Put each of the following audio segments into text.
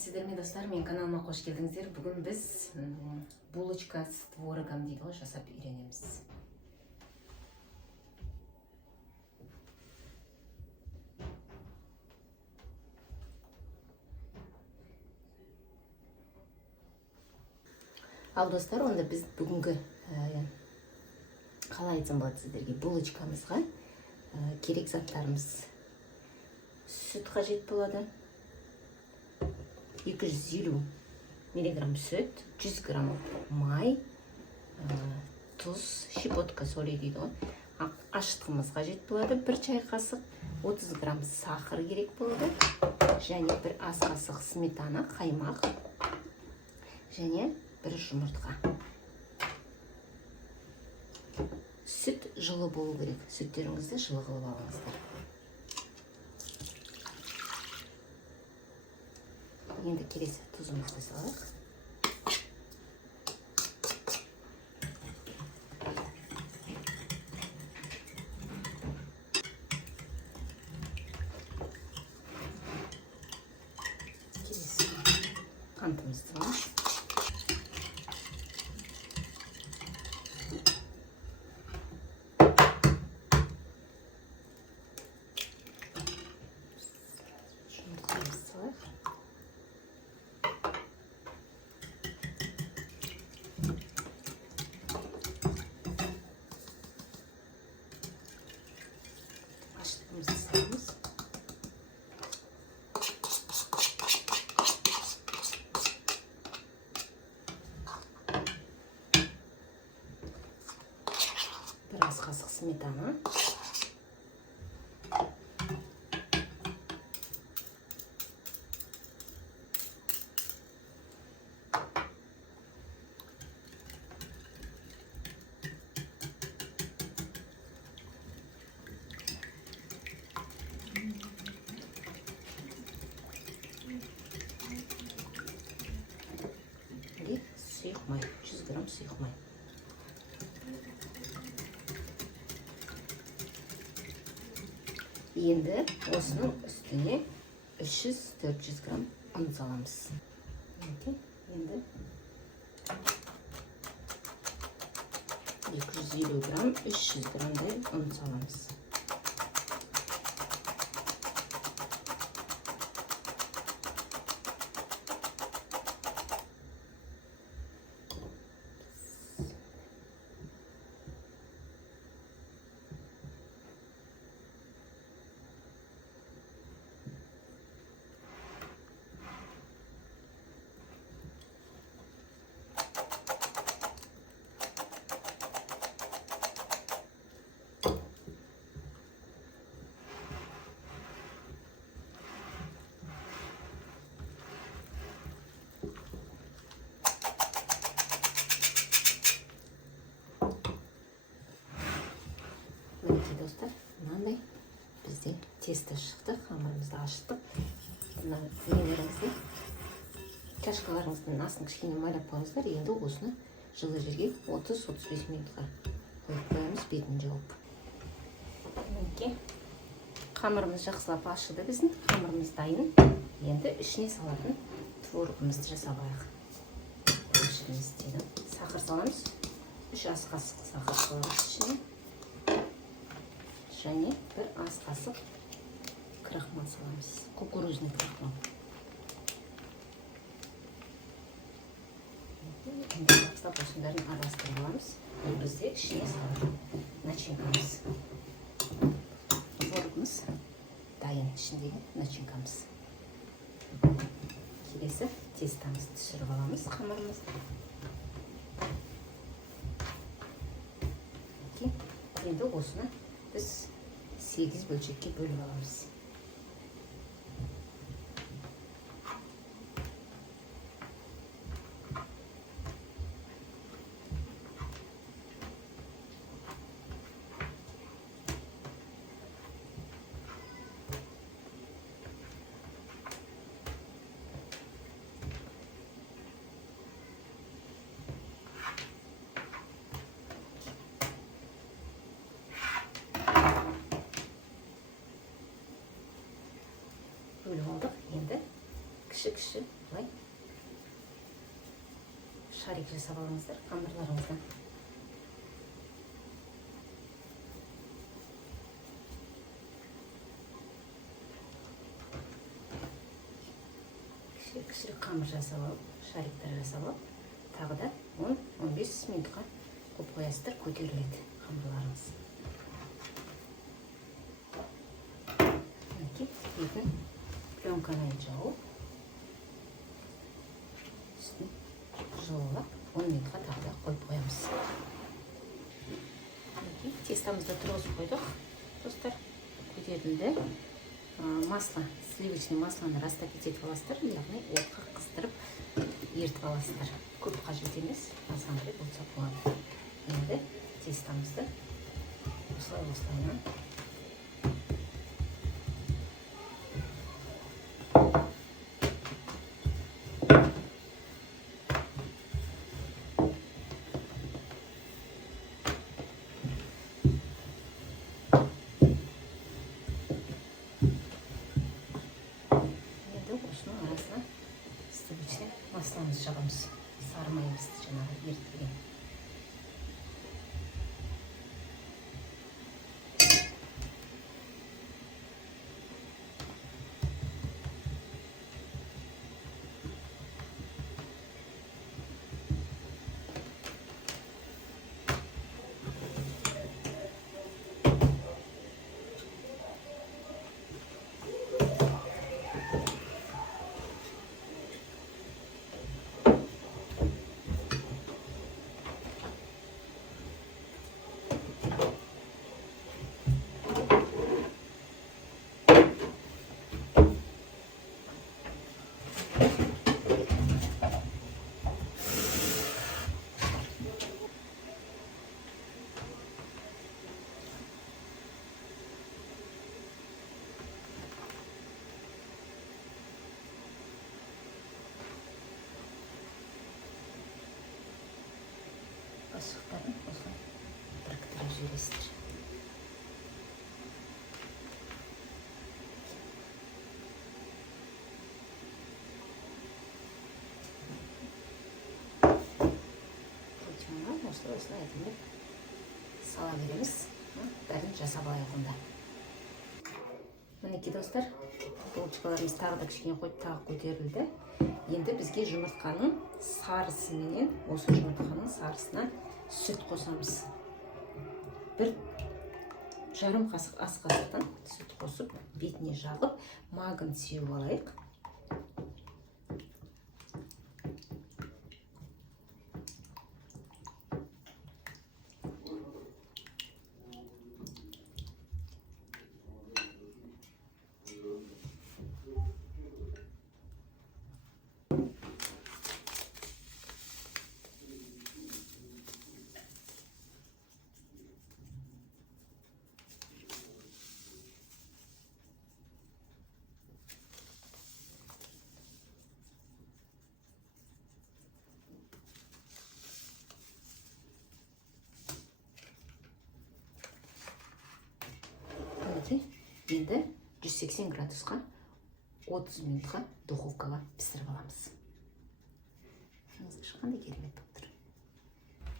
саламатсыздар ме достар, менің каналыма қош келдіңіздер. Бүгін біз булочка с творогом дейді ғой, жасап үйренеміз. Ал достар, онда біз бүгінгі қалай айтсам болады сіздерге, булочкамызға керек заттарымыз: сүт қажет болады, 250 миллиграмм сүт, 100 грамм май, тұз, щепотка соли дейді ғой. Ашытқымыз қажет болады, 1 чай қасық, 30 грамм сахар керек болады, және 1 ас қасық сметана, қаймақ, және 1 жұмыртқа. Сүт жылы болу керек, сүттеріңізді жылы қылып алыңыздар. Енді келесі тұзымызды салайық. Келесі қантымызды салайық. Жұмыртқамызды салайық. Ашытқымызды саламыз. Бір ас қасық сметана. Сұйық май, 100 грамм сұйық май. Енді осының үстіне 300-400 грамм ұн саламыз. Енді 250 грамм, 300 граммдай ұн саламыз. Мінекей достар, мынандай бізде тесто шықты, қамырымызды ашыттық. Мына нелеріңізді, чашкаларыңыздың астын кішкене майлап қойыңыздар. Енді осыны жылы жерге 30-35 минутқа қойып қоямыз, бетін жауып. Мінекей қамырымыз жақсылап ашылды біздің, қамырымыз дайын. Енді ішіне салатын творогымызды жасап алайық. Сахар саламыз, 3 ас қасық сахар саламыз ішіне. Және 1 ас қасық крахмал саламыз, кукурузный крахмал. Енді бастап осындарын араластырып аламыз. Бұл бізде ішіне салатын начинкамыз. Творогымыз дайын, ішіндегі начинкамыз. Келесі тестамызды түсіріп аламыз, қамырымызды. Енді осыны біз 8 бөлшекке бөліп аламыз. бөліп алдық. Енді кіші былай шарик жасап алыңыздар қамырларыңыздан. Кішірек қамыр жасап алып, шариктар жасап алып, тағы да 10-15 минутқа қойып қоясыздар, көтеріледі қамырларыңыз. Бетін пленкамен жауып, үстін жылылап 10 минутқа тағы да қойып қоямыз. Тестамызды тұрғызып қойдық, достар, көтерілді. Масло, сливочный маслоны растопить етіп аласыздар, яғни отқа қыздырып ертіп аласыздар. Көп қажет емес, азғантай болса болады. Енді тестамызды осылай-осылайынан осының арасына сливочный масломызды жағамыз. Сары майымызды жаңағы ерітілген. Қасықтарын осылай біріктіріп жібересіздер. Противнан осылай әдемілеп сала береміз. Бәрін жасап алайық онда. Мінекей достар, булочкаларымыз тағы да кішкене қойып тағы көтерілді. Енді бізге жұмыртқаның сарысыменен, осы жұмыртқаның сарысына сүт қосамыз. 1,5 қасық ас қасықтан сүт қосып, бетіне жағып, магын сеуіп алайық. Енді 180 градусқа 30 минутқа духовкаға пісіріп аламыз. Қандай керемет болып тұр.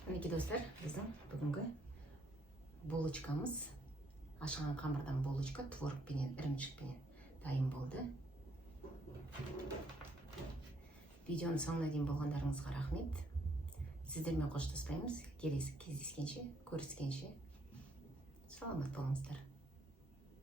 Мінекей достар, біздің бүгінгі булочкамыз, ашылған қамырдан булочка творогпенен, ірімшікпенен дайын болды. Видеоның соңына дейін болғандарыңызға рахмет. Сіздермен қоштаспаймыз. Келесі кездескенше, көріскенше саламат болыңыздар.